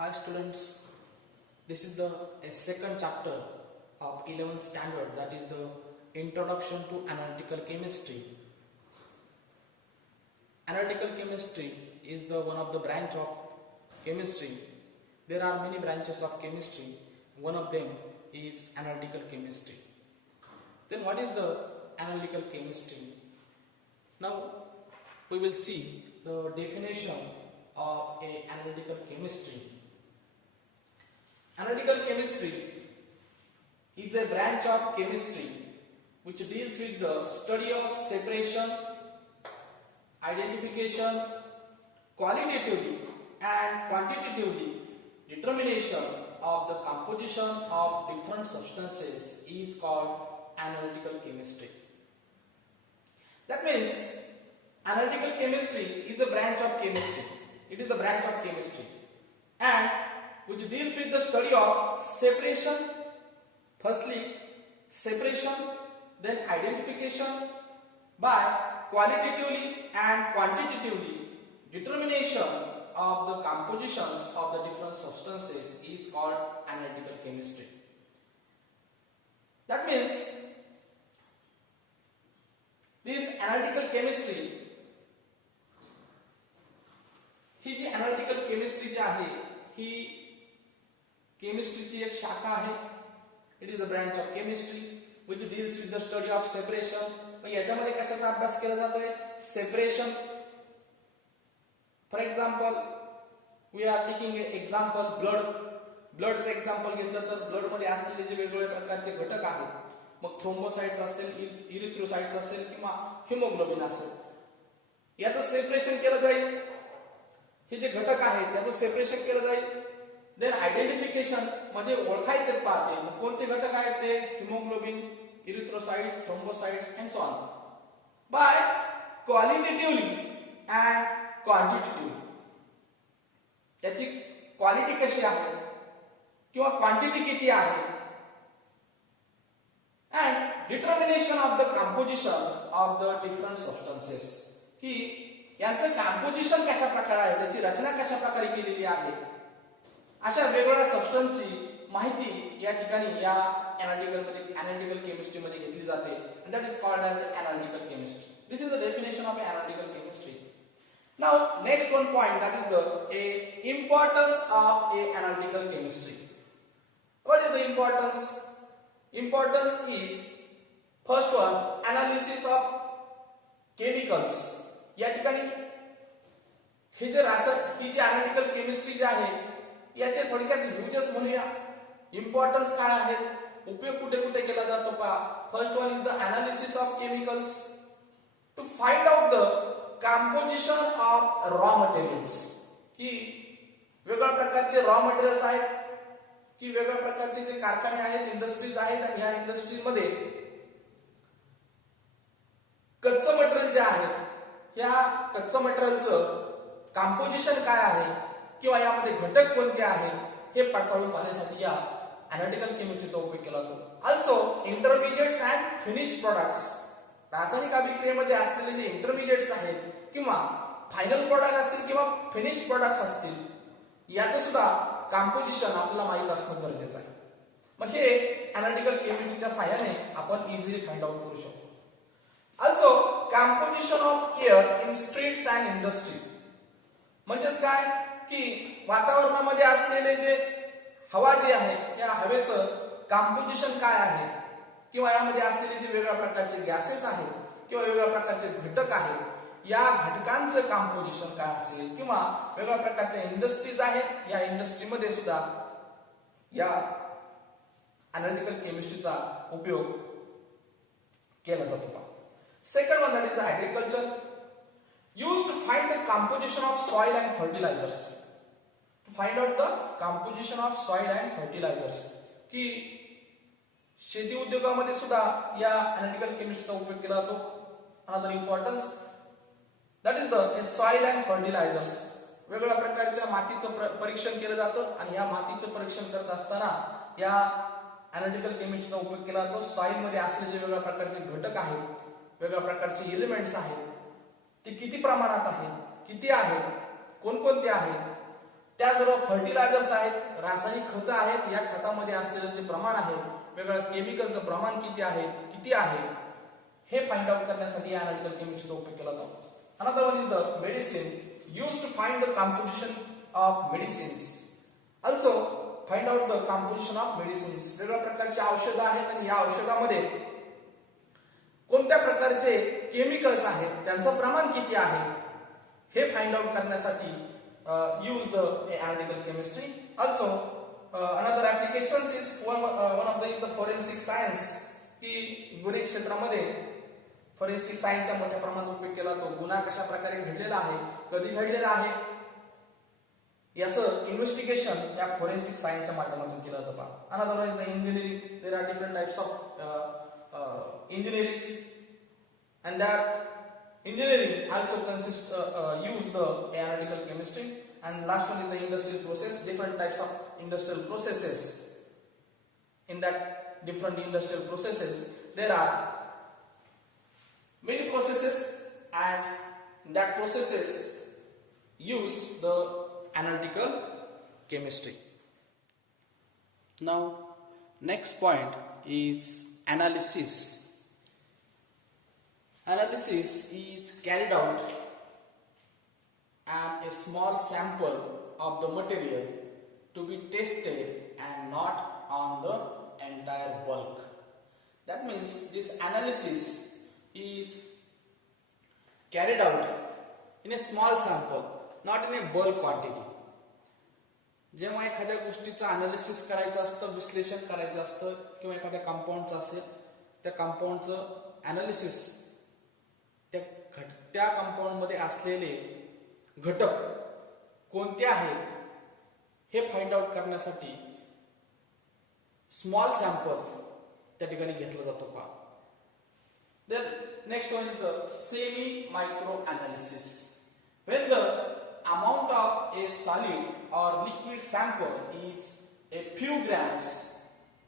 Hi students, this is the second chapter of 11th standard, that is the introduction to analytical chemistry. Analytical chemistry is the one of the branch of chemistry. There are many branches of chemistry. One of them is analytical chemistry. Then what is the analytical chemistry? Now we will see the definition of a analytical chemistry. Analytical chemistry is a branch of chemistry which deals with the study of separation, identification, qualitatively and quantitatively determination of the composition of different substances is called analytical chemistry. That means analytical chemistry is a branch of chemistry. It is the branch of chemistry and which deals with the study of separation, firstly separation, then identification by qualitatively and quantitatively determination of the compositions of the different substances is called analytical chemistry. That means this analytical chemistry, he ji analytical chemistry जी आहे ही केमिस्ट्रीची एक शाखा आहे. It is the branch of chemistry which deals with the study of separation. मग याच्यामध्ये कशाचा अभ्यास केला जातोय? Separation. For example we are taking example ब्लडचं एक्झाम्पल घेतलं तर ब्लड मध्ये असलेले जे वेगवेगळ्या प्रकारचे घटक आहेत, मग थ्रोम्बोसाइट्स असतील, इरिथ्रोसाइट्स असतील किंवा हिमोग्लोबिन असेल, याचं सेपरेशन केलं जाईल. हे जे घटक आहेत त्याचं सेपरेशन केलं जाईल. देन आयडेंटिफिकेशन म्हणजे ओळखायचे पाहते मग कोणते घटक आहेत ते haemoglobin, erythrocytes, thrombocytes and so on. By qualitatively and quantitatively त्याची क्वालिटी कशी आहे किंवा क्वांटिटी किती आहे and determination of the composition of the different substances, की यांचं कंपोजिशन कशा प्रकारे आहे, त्याची रचना कशा प्रकारे केलेली आहे, अशा वेगवेगळ्या सबस्टन्सची माहिती या ठिकाणी या analytical chemistry मध्ये घेतली जाते. and that is called as analytical chemistry. This is the definition of analytical chemistry. Now next one point, that is the importance of a analytical chemistry. What is the importance? Importance is first one, analysis of chemicals. या ठिकाणी ही जे analytical chemistry जी आहे याचे थोडक्यात uses म्हणूया. Importance काय आहे, उपयोग कुठे कुठे केला जातो पहा. First one is the analysis of chemicals to find out the composition of raw materials, की वेगवेगळ्या प्रकारचे रॉ मटेरियल्स आहेत, की वेगवेगळ्या प्रकारचे जे कारखाने आहेत, इंडस्ट्रीज आहेत, आणि ह्या इंडस्ट्रीज मध्ये कच्चं मटेरियल जे आहे या कच्चं मटेरियलचं कंपोजिशन काय आहे किंवा यामध्ये घटक कोणते आहेत हे पडताळून पाहण्यासाठी या एनालिटिकल केमिस्ट्रीचा उपयोग केला जातो. ऑल्सो इंटरमिडिएट्स अँड फिनिश प्रोडक्ट्स, रासायनिक अभिक्रियेमध्ये असलेले जे इंटरमिडिएट्स आहेत किंवा फायनल प्रोडक्ट असतील किंवा फिनिश प्रोडक्ट्स असतील, याचं सुद्धा कंपोजिशन आपल्याला माहित असणं गरजेचं आहे. मग हे एनालिटिकल केमिस्ट्रीच्या सहाय्याने आपण इझिली फाइंड आउट करू शकतो. Also composition of air in streets and industry, म्हणजेच काय की वातावरणामध्ये असलेले जे हवा जी आहे या हवेचं कंपोजिशन काय आहे किंवा यामध्ये असलेले जे वेगवेगळ्या प्रकारचे गॅसेस आहेत किंवा वेगवेगळ्या प्रकारचे घटक आहेत, या घटकांचं कंपोजिशन काय असेल, किंवा वेगवेगळ्या प्रकारच्या इंडस्ट्रीज आहेत, या इंडस्ट्रीमध्ये सुद्धा या एनालिटिकल केमिस्ट्रीचा उपयोग केला जातो. Second one, that is the agriculture, used to find the composition of soil and fertilizers. To find out the composition of soil and fertilizers, की शेती उद्योगामध्ये सुद्धा या एनालिटिकल केमिस्ट्रीचा उपयोग केला जातो. Another importance, that is the soil and fertilizers, वेगवेगळ्या प्रकारच्या मातीचं परीक्षण केलं जातं आणि या मातीचं परीक्षण करत असताना या एनालिटिकल केमिस्ट्रीचा उपयोग केला जातो. सॉइल मध्ये असलेले जे वेगवेगळ्या प्रकारचे घटक आहेत, वेगवेगळ्या प्रकारचे एलिमेंट्स आहेत, ते किती प्रमाणात आहेत, किती आहेत, कोणकोणते आहेत, त्याचबरोबर फर्टिलायझर्स आहेत, रासायनिक खतं आहेत, या खतामध्ये असलेलं जे प्रमाण आहे, वेगवेगळ्या केमिकलचं प्रमाण किती आहे हे फाइंड आउट करण्यासाठी एनालिटिकल केमिस्ट्रीचा उपयोग केला जातो. Another one is the medicine used to find the composition of medicines. Also find out the composition of medicines. वेगवेगळ्या प्रकारची औषधं आहेत आणि या औषधामध्ये कोणत्या प्रकारचे केमिकल्स आहेत, त्यांचं प्रमाण किती आहे हे फाइंड आउट करण्यासाठी use the analytical chemistry. Also another applications is one of them is the forensic science. की गुन्हे क्षेत्रामध्ये फॉरेन्सिक सायन्सचा मोठ्या प्रमाणात उपयोग केला जातो. गुन्हा कशा प्रकारे घडलेला आहे, कधी घडलेला आहे याचं इन्व्हेस्टिगेशन या फॉरेन्सिक सायन्सच्या माध्यमातून केलं जातं. Another one is the engineering. There are different types of engineering and that engineering also consists use the analytical chemistry. And last one is the industrial process. Different types of industrial processes. In that different industrial processes there are many processes, and that processes use the analytical chemistry. Now next point is analysis. Analysis is carried out on a small sample of the material to be tested and not on the entire bulk. That means this analysis is carried out in a small sample, not in a bulk quantity. जेव्हा एखाद्या गोष्टीचं analysis करायचं असतं, विश्लेषण करायचं असतं किंवा एखाद्या कंपाऊंडचं असेल, त्या कंपाऊंडचं अनालिसिस त्या कंपाऊंड मध्ये असलेले घटक कोणते आहेत हे फाइंड आउट करण्यासाठी स्मॉल सॅम्पल त्या ठिकाणी घेतला जातो. पहा, then next one is the semi micro analysis. When the amount of a solid or liquid sample is a few grams,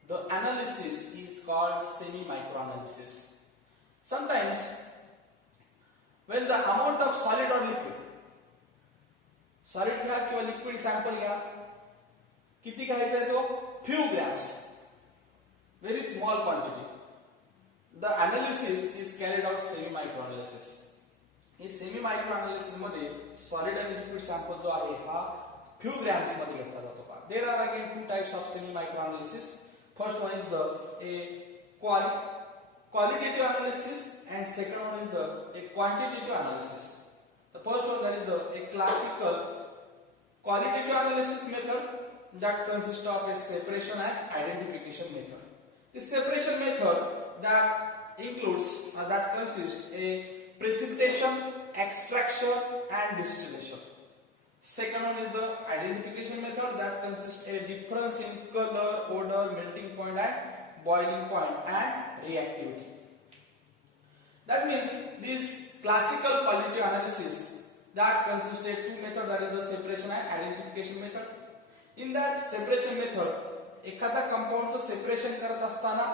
the analysis is called semi micro analysis. Sometimes when the amount of solid or liquid, solid घ्या किंवा liquid sample घ्या, किती घ्यायचा आहे तो, few grams, very small quantity, the analysis is carried out semi micro analysis. Hey semi micro analysis मध्ये solid आणि liquid sample जो आहे हा few grams मध्ये घेतला जातो. There are again two types of semi micro analysis. First one is the qualitative analysis and second one is the quantitative analysis. The first one, that is the classical qualitative analysis method, that consists of a separation and identification method. This separation method that includes that consists a precipitation, extraction and distillation. Second one is the identification method that consists a difference in color, odor, melting point and boiling point and reactivity. That means this classical qualitative analysis that consists of two methods, that is the separation and identification method. In that separation method एखादा कंपाऊंडचं separation करत असताना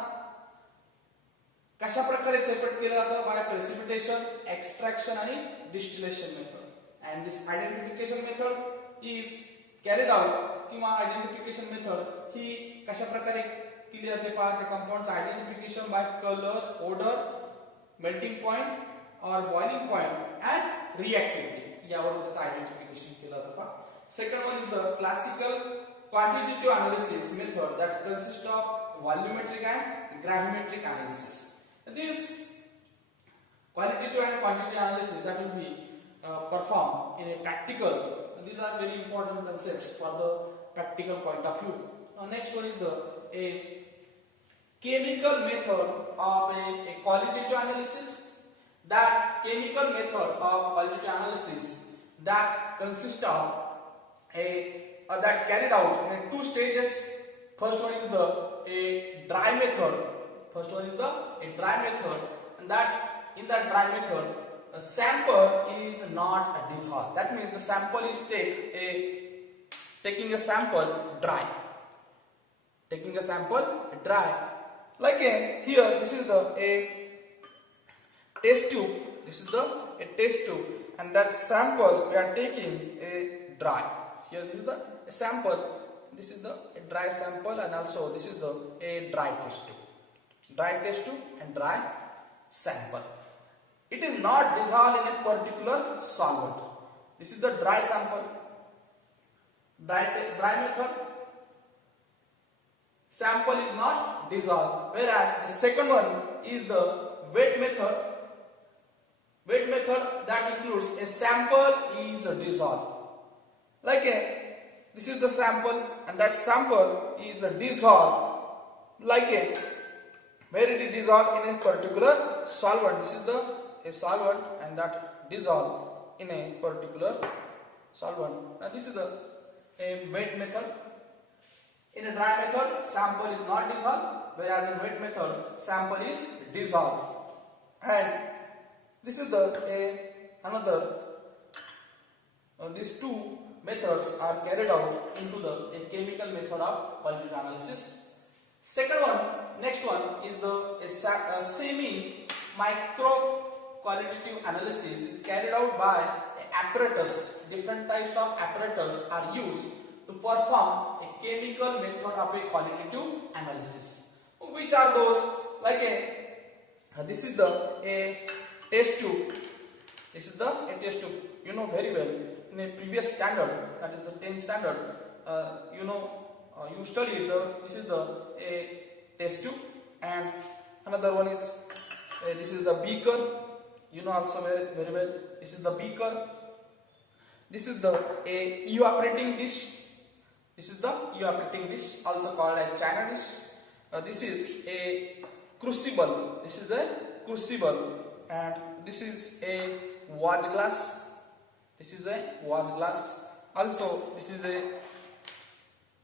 कशा प्रकारे separate केलं जातं, bye precipitation, extraction आणि distillation method. and this identification method is carried out किंवा identification method ही कशा प्रकारे केली जाते पहा, त्या कंपाऊंडचं identification by colour, odour, melting point और बॉइलिंग पॉइंट and reactivity यावरून त्याचं आयडेंटिफिकेशन केलं जातं पहा. Second one is the classical quantitative analysis method that consists of volumetric and gravimetric analysis. This qualitative and quantitative analysis that will be performed in a practical. These are very important concepts for the practical point of view. Now next one is a chemical method of a qualitative analysis. That chemical method of qualitative analysis that consists of that carried out in two stages. First one is a dry method. First one is a dry method, and that in that dry method a sample is not dissolved. That means the sample is taking a sample dry. Taking a sample dry. Like here, this is a test tube. This is a test tube, and that sample we are taking a dry. Here this is the sample, this is the dry sample, and also this is the a dry test tube. Dry test tube and dry sample. It is not dissolved in a particular solvent. This is the dry sample, dry method. Sample is not dissolved, whereas the second one is the wet method. Wet method that includes a sample is dissolved. Like this is the sample, and that sample is dissolved. Like where it is dissolved in a particular solvent. This is the a solvent, and that dissolved in a particular solvent. And this is a wet method. In a dry method, sample is not dissolved, whereas in wet method, sample is dissolved. And this is another. These two methods are carried out into the chemical method of qualitative analysis. Second one, next one is the semi micro qualitative analysis is carried out by apparatus. Different types of apparatus are used to perform a chemical method of a qualitative analysis. Which are those? Like this is a test tube. This is a test tube. You know very well. In a previous standard, that is the 10th standard, you study this is a test tube, and another one is this is the beaker. You know also very well. This is the beaker. This is the evaporating dish. This is the evaporating dish, also called as China dish. This is a crucible. This is a crucible, and this is a watch glass. This is a watch glass. Also, this is a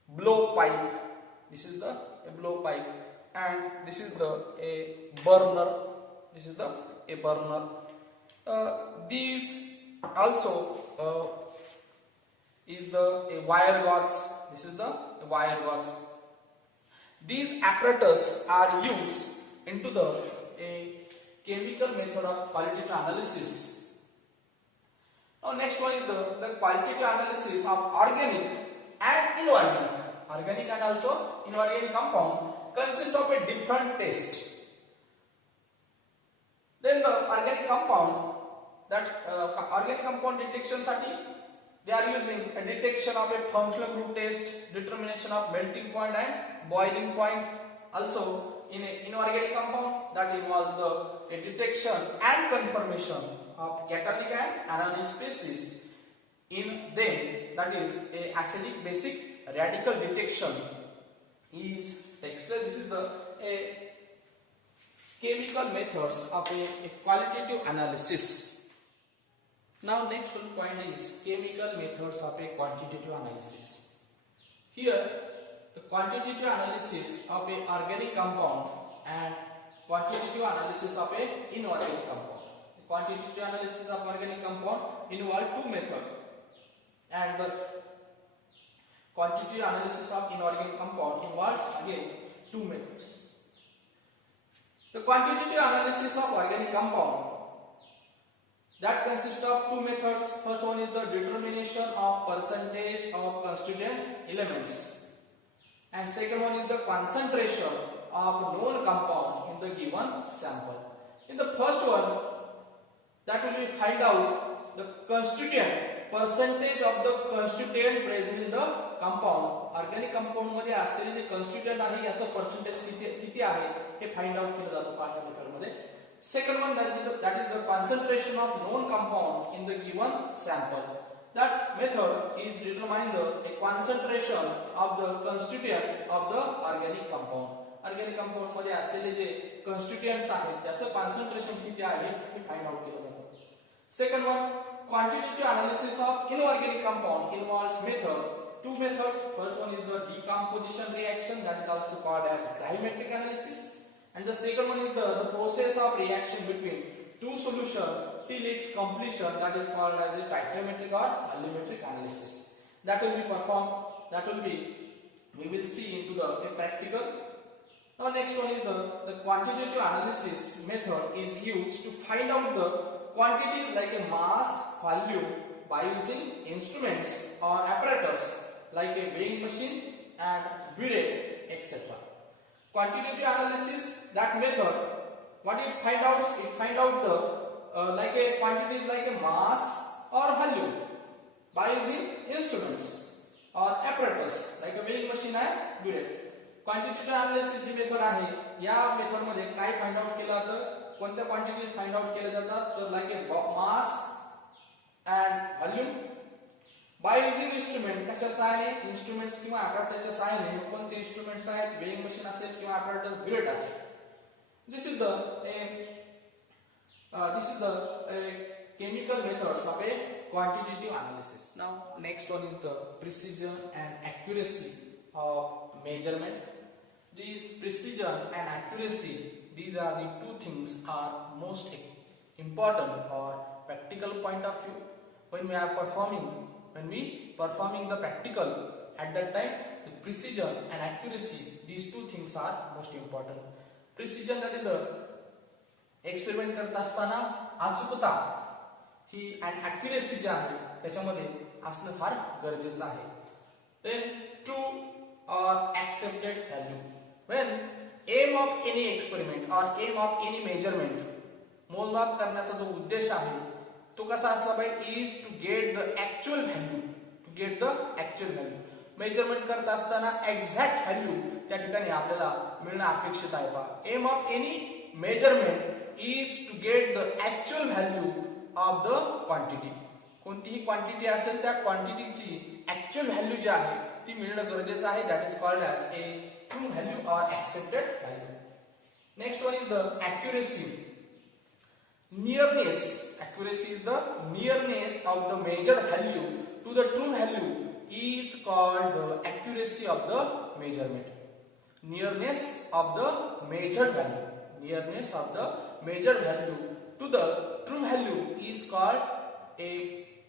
blow pipe. This is the blow pipe, and this is a burner. This is a burner. These also is a wire gauge. This is the wire gauge. These apparatus are used into the chemical method of qualitative analysis. Now next one is the qualitative analysis of organic and inorganic. Organic and also inorganic compound consist of a different test. Then the organic compound, organic compound detection साठी they are using a detection of a functional group test, determination of melting point and boiling point. Also in an inorganic compound that involves the detection and confirmation of catalytic and anionic species in them, that is a acidic basic radical detection is explained. This is the chemical methods of a qualitative analysis. Now next one point is chemical methods of a quantitative analysis. Here the quantitative analysis of a organic compound and quantitative analysis of a inorganic compound. Quantitative analysis of organic compound involve two methods, and the quantitative analysis of inorganic compound involves again two methods. The quantitative analysis of organic compound that consists of two methods. First one is the determination of percentage of constituent elements, and second one is the concentration of known compound in the given sample. In the first one, that will be find out the constituent, percentage of the constituent present in the compound. Organic compound मध्ये असलेले जे constituent आहे याचा percentage किती आहे हे find out केलं जातं पहिल्या method मध्ये. Second one, that is the concentration of known compound in the given sample. That method is determining the concentration of the constituent of the organic compound. Organic compound मध्ये असलेले जे constituents आहेत त्याचं concentration किती आहे हे find out केलं जातं. Second one, quantitative analysis of inorganic compound involves two methods. First one is the decomposition reaction, that is also called as gravimetric analysis, and the second one is the process of reaction between two solutions till its completion, that is called as a titrometric or volumetric analysis. That will be performed. We will see into the practical. Now next one is the quantitative analysis method is used to find out the quantities like a mass, volume, by using instruments or apparatus like a weighing machine and burette, etc. Quantitative analysis, that method, what it find out the like a quantity is like a mass or volume by using instruments or apparatus like a weighing machine and burette. Quantitative analysis जी method आहे, या method मध्ये काय find out केलं जातं, कोणत्या quantities find out केल्या जातात, तर like A mass and volume by using instrument. कशा सहाय्याने, इन्स्ट्रुमेंट्स किंवा apparatusच्या सहाय्याने. कोणते इन्स्ट्रुमेंट्स आहेत, वेइंग मशीन असेल किंवा apparatus बुलेट असेल. This is the chemical methods of a quantitative analysis. Now next one is the precision and accuracy of measurement. These precision and accuracy, these are the two things are most important or practical point of view when we are performing the practical. At that time the precision and accuracy, these two things are most important. Precision, that is the experiment करत असताना अचूकता ही and accuracy जी आहे त्याच्यामध्ये असणं फार गरजेचं आहे. Then true or accepted value. When aim of any experiment or aim of any measurement, मोजमाप करण्याचा जो उद्देश आहे तो कसा असला पाहिजे, is to get the actual value. To get the actual value. Measurement करत असताना एक्झॅक्ट व्हॅल्यू त्या ठिकाणी आपल्याला मिळणं अपेक्षित आहे. पहा, aim of any measurement is to get the actual value of the quantity. कोणतीही क्वांटिटी असेल त्या क्वांटिटीची ऍक्च्युअल व्हॅल्यू जी आहे ती मिळणं गरजेचं आहे. That is called as A true value or accepted value. Next one is the accuracy. Nearness. Accuracy is the nearness of the measured value to the true value is called the accuracy of the measurement. Nearness of the measured value. Nearness of the measured value to the true value is called a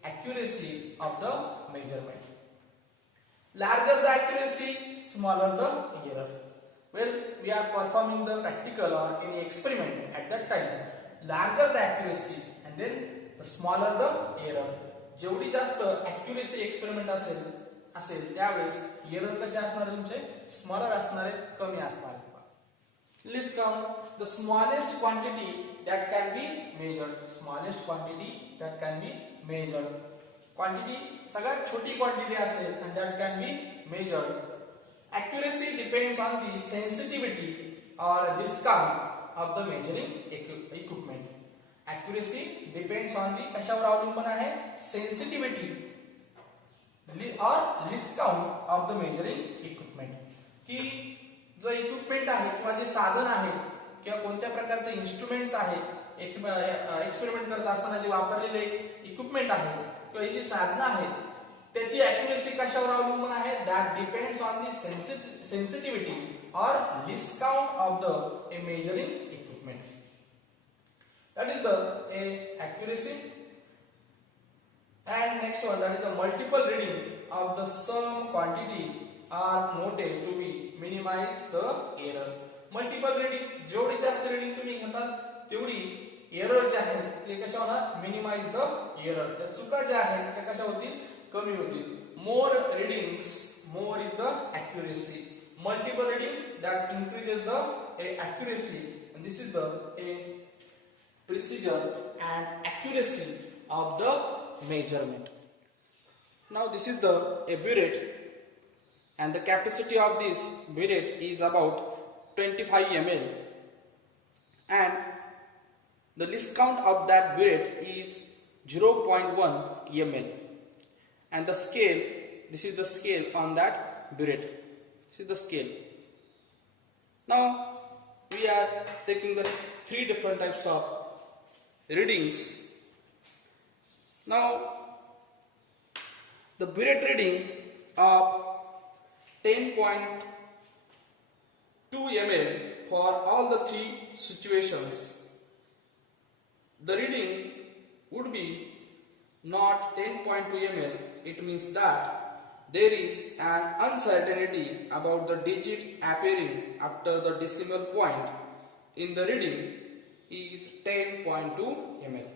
accuracy of the measurement. Larger the accuracy, smaller the error. When we are performing the practical or any experiment, at that time larger the accuracy and then the smaller the error. जेवढी जास्त accuracy experiment असेल त्यावेळेस error कसे असणार तुमचे smaller असणार आहेत, कमी असणार आहेत. List count the smallest quantity that can be measured. Smallest quantity that can be measured. Quantity सगळ्यात छोटी क्वांटिटी असेल and that can be measured. Accuracy depends on the sensitivity or discount of the measuring equipment. Accuracy depends on the कशावर अवलंबून आहे, sensitivity or discount of the measuring equipment. की जो equipment आहे किंवा जे साधन आहे किंवा कोणत्या प्रकारचे इन्स्ट्रुमेंट्स आहे, एक्सपेरिमेंट करत असताना जे वापरलेले इक्विपमेंट आहे किंवा ही जी साधनं आहेत त्याची ॲक्युरेसी कशावर अवलंबून आहे, that depends on the sensitivity or discount of the measuring equipment. That is the accuracy. And next one, that is the multiple reading of the sum quantity are noted to be minimize the error. Multiple reading, जेवढी जास्त reading तुम्ही घेतात तेवढी error जे आहे ते कशा होणार, minimise the error. त्या चुका ज्या आहेत त्या कशा होतील, कमी होतील. More readings, more is the accuracy. Multiple reading, that increases the accuracy, and this is the precision and accuracy of the measurement. Now this is the burette, and the capacity of this burette is about 25 ml, and the least count of that burette is 0.1 ml, and the scale, this is the scale on that burette. This is the scale. Now we are taking the three different types of readings. Now the burette reading of 10.2 ml for all the three situations. The reading would be not 10.2 ml. It means that there is an uncertainty about the digit appearing after the decimal point in the reading is 10.2 ml.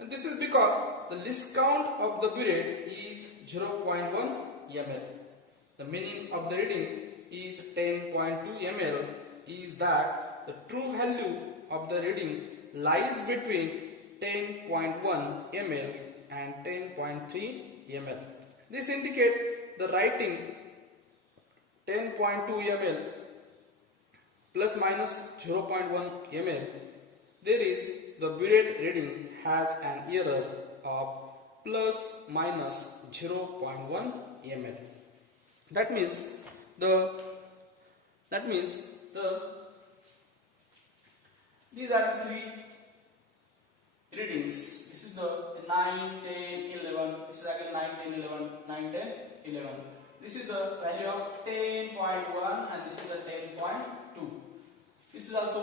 And this is because the least count of the burette is 0.1 ml. The meaning of the reading is 10.2 ml is that the true value of the reading lies between 10.1 ml and 10.3 ml. This indicates the writing 10.2 ml plus minus 0.1 ml. There is the burette reading has an error of plus minus 0.1 ml. That means these are the three readings. This is the 9, 10, 11. This is again 9, 10, 11, 9, 10, 11. This is the value of 10.1 and this is the 10.2. This is also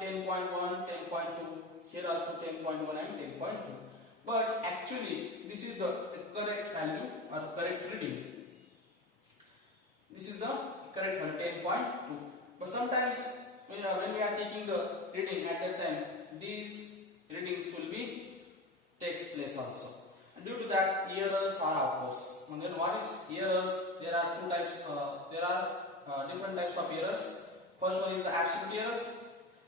10.1, 10.2. Here also 10.1 and 10.2. But actually this is the correct value or correct reading. This is the correct one, 10.2. But sometimes when we are taking the reading at that time, these readings will be takes place also. And due to that, errors are occurs. And then what is errors? There are two types. There are different types of errors. First one is the absolute errors.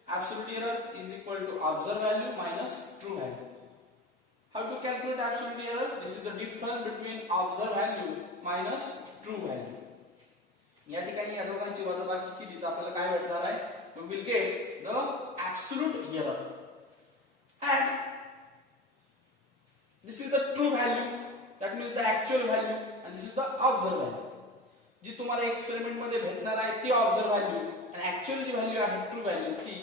Absolute error is equal to observed value minus true value. How to calculate absolute errors? This is the difference between observed value minus true value. या ठिकाणी या दोघांची वजाबाकी केली तर आपल्याला काय भेटणार आहे? We will get the absolute error. And this is the true value, that means the actual value, and this is the observed value. जी तुम्हाला एक्सपेरिमेंट मध्ये भेटणार आहे ती ऑब्झर्व व्हॅल्यू आणि ऍक्च्युअल जी व्हॅल्यू आहे ट्रू व्हॅल्यू ती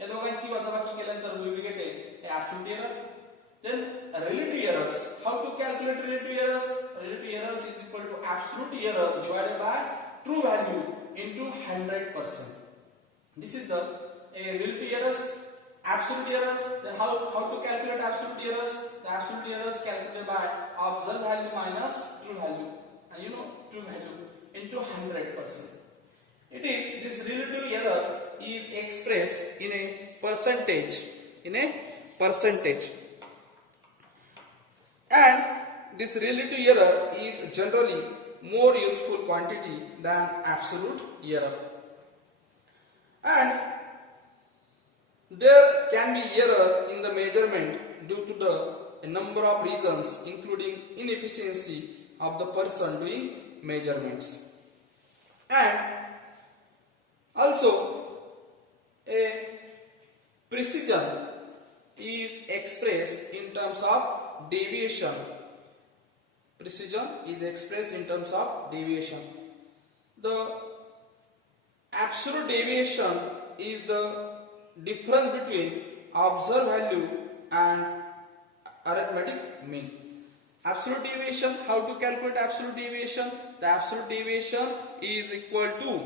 या दोघांची वजाबाकी केल्यानंतर we will get a absolute error. Then relative errors. How to calculate relative errors? Relative errors is equal to absolute errors divided by true value into 100%. This is the relative errors, absolute errors. Then how to calculate absolute errors? The absolute errors calculated by observed value minus true value, and true value into 100%. It is this relative error is expressed in a percentage. And this relative error is generally more useful quantity than absolute error. And there can be error in the measurement due to a number of reasons, including inefficiency of the person doing measurements. And also a precision is expressed in terms of deviation. Precision is expressed in terms of deviation. The absolute deviation is the difference between observed value and arithmetic mean. Absolute deviation, how to calculate absolute deviation? The absolute deviation is equal to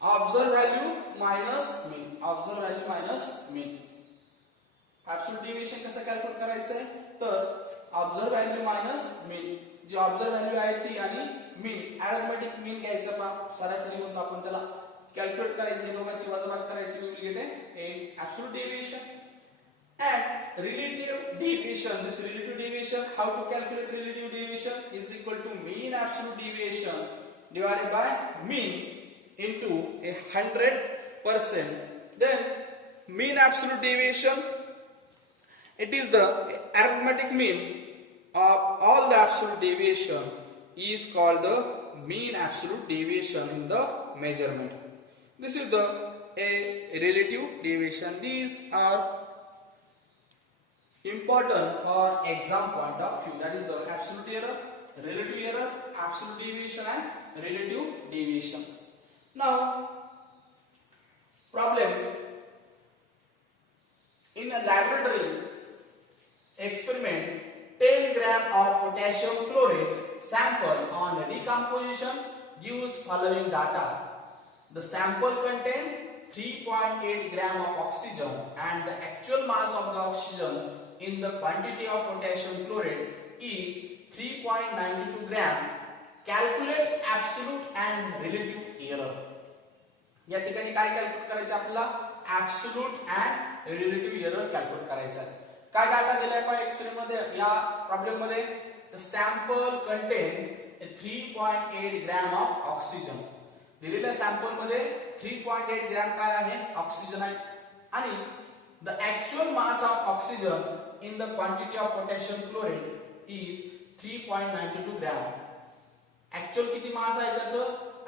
observed value minus mean. Observed value minus mean. Absolute deviation कसं calculate करायचं आहे? तर observe value minus mean. जी observe value आहे ती आणि mean arithmetic mean घ्यायचा पा सरासरी म्हणतो आपण त्याला कॅल्क्युलेट करायची दोघांची वजाबाकी करायची we will get a absolute deviation and relative deviation. This relative deviation, how to calculate relative deviation is equal to mean absolute deviation divided by mean into 100%. Then mean absolute deviation, it is the arithmetic mean of all the absolute deviation is called the mean absolute deviation in the measurement. This is the a relative deviation. These are important for exam point of view. That is the absolute error, relative error, absolute deviation and relative deviation. Now, problem in a laboratory experiment, 10 gram of potassium chlorate sample on decomposition gives following data. The sample contains 3.8 gram of oxygen and the actual mass of the oxygen in the quantity of potassium chlorate is 3.92 gram. Calculate absolute and relative error. या ठिकाणी काय calculate करायचं आपल्याला absolute and relative error calculate करायचा आहे. काय data दिलाय पहा एक्सपेरिमेंट मध्ये या प्रॉब्लेम मध्ये the sample contain 3.8 gram of oxygen. दिलेल्या सॅम्पल मध्ये 3.8 ग्रॅम काय आहे ऑक्सिजन आहे आणि the actual mass of oxygen in the quantity of potassium chloride is 3.92 gram. Actual किती मास आहे त्याचं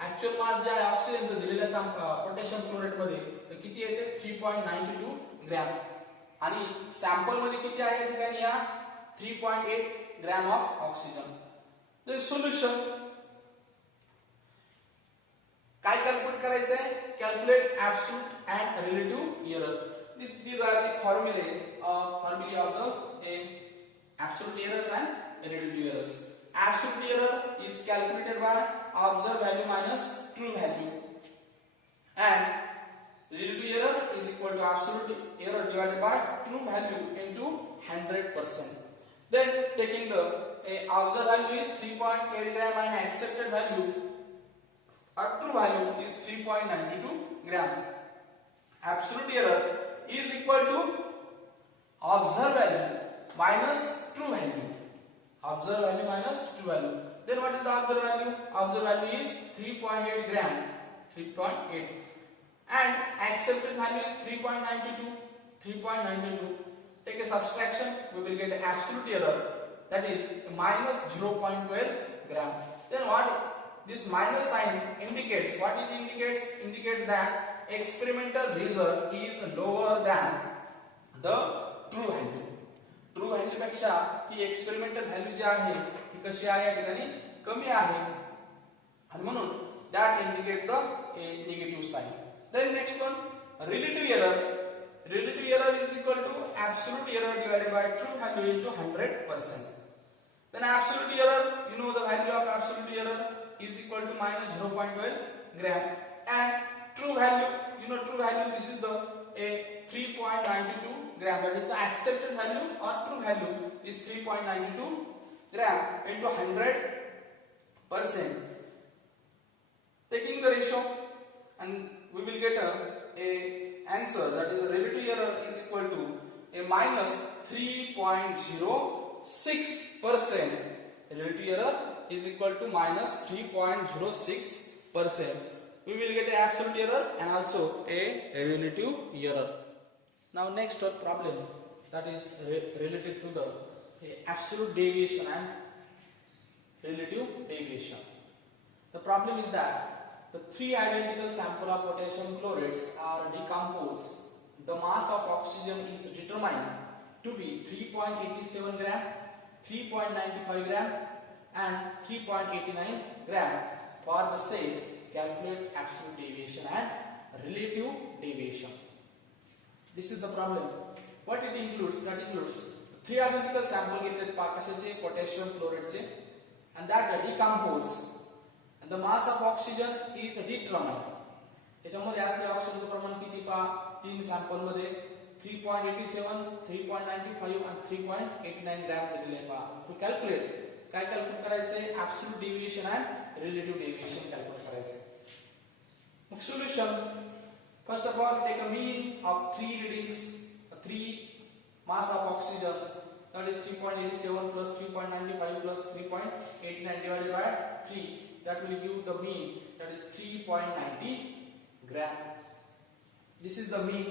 ऍक्च्युअल मास जे आहे ऑक्सिजनचं दिलेल्या पोटॅशियम क्लोराइड मध्ये तर किती येते 3.92 ग्रॅम आणि सॅम्पल मध्ये किती आहे या ठिकाणी या 3.8 gram of oxygen. The solution काय कॅल्क्युलेट करायचं आहे calculate absolute and relative error. these are the formulae of the absolute errors and relative errors. Absolute error is calculated by observed value minus true value and relative error is equal to absolute error divided by true value into 100%. Then taking the observed value is 3.8 gram and accepted value or true value is 3.92 gram. Absolute error is equal to observed value minus true value. Observed value minus true value. Then what is the observed value? Observed value is 3.8 gram. 3.8. And accepted value is 3.92. 3.92. Take a subtraction. We will get an absolute error. That is minus 0.12 gram. Then what this minus sign indicates? What it indicates? Indicates that experimental result is lower than the true value. True value पेक्षा ही experimental value जी आहे ती कशी आहे या ठिकाणी कमी आहे आणि म्हणून that indicate the negative sign. Then next one relative error. Relative error is equal to absolute error divided by true value into 100%. Then absolute error you know the value of absolute error is equal to minus 0.12 gram and true value you know true value this is the 3.92 gram. That is the accepted value or true value is 3.92 gram into 100%. Taking the ratio and we will get a answer that is the relative error is equal to a minus 3.06%. Relative error is equal to minus 3.06%. We will get an absolute error and also a relative error. Now next problem that is related to the absolute deviation and relative deviation. The problem is that the three identical samples of potassium chlorates are decomposed. The mass of oxygen is determined to be 3.87 gram, 3.95 gram and 3.89 gram. For the set, calculate absolute deviation and relative deviation. This is the problem. What it includes? That includes three identical samples घेतलेत कशाचे potassium chlorate चे and that decompose and the mass of oxygen is determined. त्याच्यामध्ये असलेल्या ऑक्सिजनचं प्रमाण किती पहा तीन sample मध्ये 3.87, 3.95 and 3.89 ग्रॅम दिलेले आहे पहा. टू कॅल्क्युलेट काय कॅल्क्युलेट करायचे absolute deviation and relative deviation calculate करायचे. मग solution first of all take a mean of three readings, three mass of oxygens that is 3.87 plus 3.95 plus 3.89 divided by 3 that will give the mean that is 3.90 gram. This is the mean.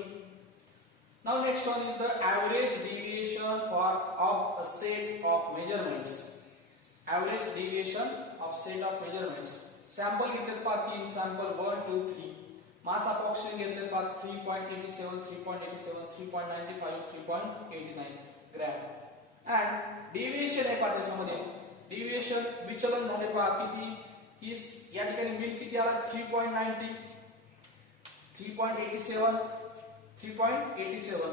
Now next one is the average deviation of a set of measurements. Average deviation of set of measurements. Sample घेतलेत पहा तीन sample 1 2 3. Mass of oxygen घेतलेत पहा 3.87 3.87 3.95 3.89 gram. And deviation आहे पहा त्याच्यामध्ये deviation विचलन झाले पहा किती इस या ठिकाणी mean किती आला 3.90 3.87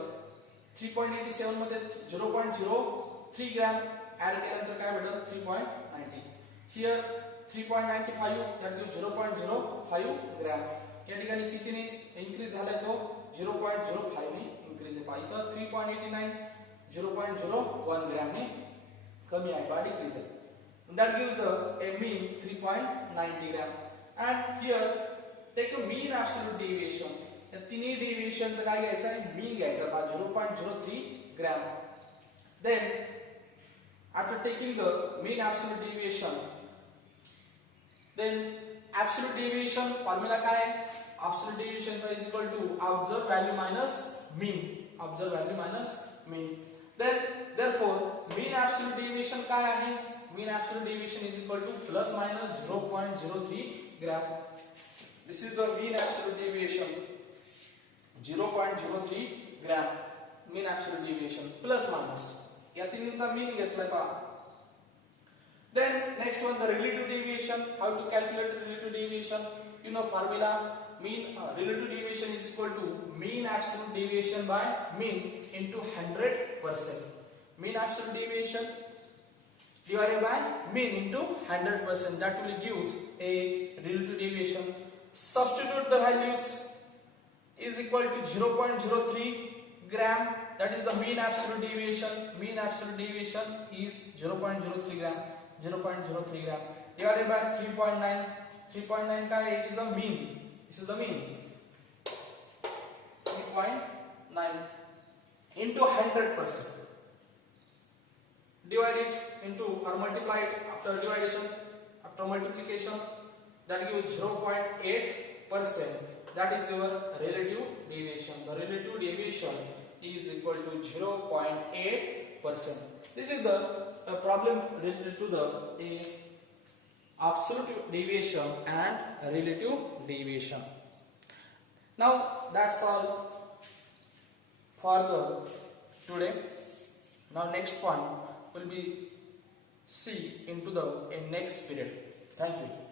3.87 मध्ये 0.03 ग्रॅम ऍड केल्यानंतर काय भेटलं 3.90. Here 3.95 that gives 0.05 gram. या ठिकाणी कितीने इन्क्रीज झालाय तो 0.05 ने इन्क्रीज आहे पहा. इथं 3.89 0.01 ग्रॅम ने कमी आहे पहा डिक्रीज आहे. That gives the a mean 3.90 gram and here take a mean absolute deviation. या तिन्ही डेविएशनचं काय घ्यायचं आहे, मीन घ्यायचा बा 0.03 gram. Then after taking the mean absolute deviation, then absolute deviation formula काय आहे, absolute deviation is equal to observe value minus mean, observe value minus mean. Then therefore mean absolute deviation काय आहे, mean absolute deviation is equal to plus minus 0.03 gram. This is the mean absolute deviation 0.03 gram. Mean absolute deviation plus minus या तिन्हीचा mean घेतलाय पहा. Then next one, the relative deviation. How to calculate relative deviation? You know formula. Relative deviation is equal to mean absolute deviation by mean into 100%. Mean absolute deviation divided by mean into 100%. That will gives a relative deviation. Substitute the values is equal to 0.03 gram. That is the mean absolute deviation. Mean absolute deviation is 0.03 gram. 0.03 gram divided by 3.9. 3.9 का it is the mean. This is the mean. 3.9 into 100%. Divide it into or multiply it after division, after multiplication. That gives 0.8%. That is your relative deviation. The relative deviation is equal to 0.8%. This is the problem related to the absolute deviation and relative deviation. Now that's all for the today. Now next one will be see into the next period. Thank you.